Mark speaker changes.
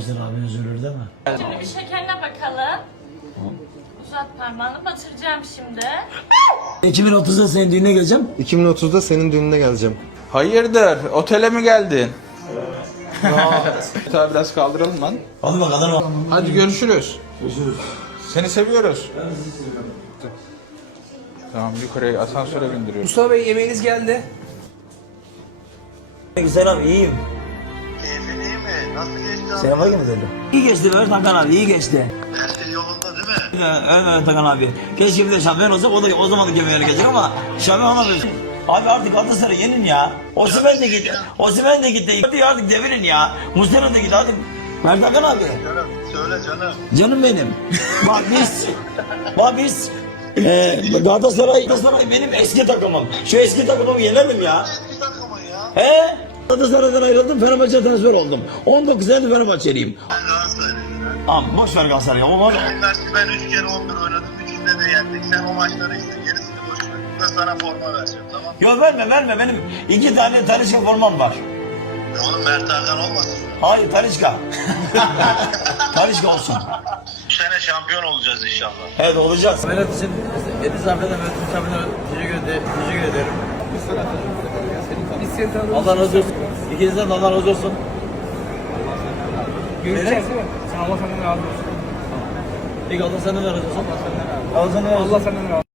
Speaker 1: Fenerbahçe abi üzülür değil mi?
Speaker 2: Şimdi bir şekerine bakalım. Uzat parmağını, batıracağım şimdi.
Speaker 1: 2030'da senin düğüne geleceğim.
Speaker 3: 2030'da senin düğününe geleceğim.
Speaker 4: Hayırdır? Otele mi geldin? Tabii biraz kaldıralım lan.
Speaker 1: Hadi bakalım.
Speaker 4: Hadi görüşürüz. Seni seviyoruz. Tamam, yukarıya asansöre bindiriyoruz.
Speaker 5: Mustafa Bey yemeğiniz geldi.
Speaker 1: Selam, iyiyim.
Speaker 6: Keyfin iyi mi? Nasıl geçti abi?
Speaker 1: Selam var mı dedi? İyi geçti be Hakan abi, iyi geçti.
Speaker 6: Her şey yolunda değil mi?
Speaker 1: Evet Hakan abi. Keşke bir de şampiyon olsak, o zaman da gemiye gelecek ama şampiyon olamıyoruz. Abi artık Galatasaray yenin ya. Osimhen de gitti. Osimhen de gitti. Hadi artık devirin ya. Muslera da gitti hadi. Mert Hakan abi.
Speaker 6: Canım söyle canım.
Speaker 1: Canım benim. Bak biz Galatasaray benim eski takımım. Şu eski takımımı yenelim ya.
Speaker 6: Eski takımın ya.
Speaker 1: He? Galatasaray'dan ayrıldım, Fenerbahçe'ye transfer oldum. 19 senedir Fenerbahçeliyim.
Speaker 6: Ben Galatasaraylıyım.
Speaker 1: Abi boş ver Galatasaray'ı.
Speaker 6: Ben 3 kere 11 oynadım. 3'ünde de yendik. Sen o maçları işte gerisini boş ver. Ben sana forma vereceğim, tamam mı?
Speaker 1: Yok verme. Benim 2 tane Talisca formam var.
Speaker 6: Oğlum Mert Hakan olmasın?
Speaker 1: Hayır Talisca. Talisca olsun.
Speaker 6: Bu sene şampiyon olacağız inşallah.
Speaker 1: Evet olacağız.
Speaker 7: Berat için Ediz Afet'e teşekkür ederim.
Speaker 5: Biz seni tanıdığımız
Speaker 7: Allah razı olsun. İkinizden de Allah razı olsun.
Speaker 5: göreceğiz değil mi? Sen Allah senden razı olsun.
Speaker 7: İlk Allah senden razı olsun.
Speaker 5: Allah senden razı olsun.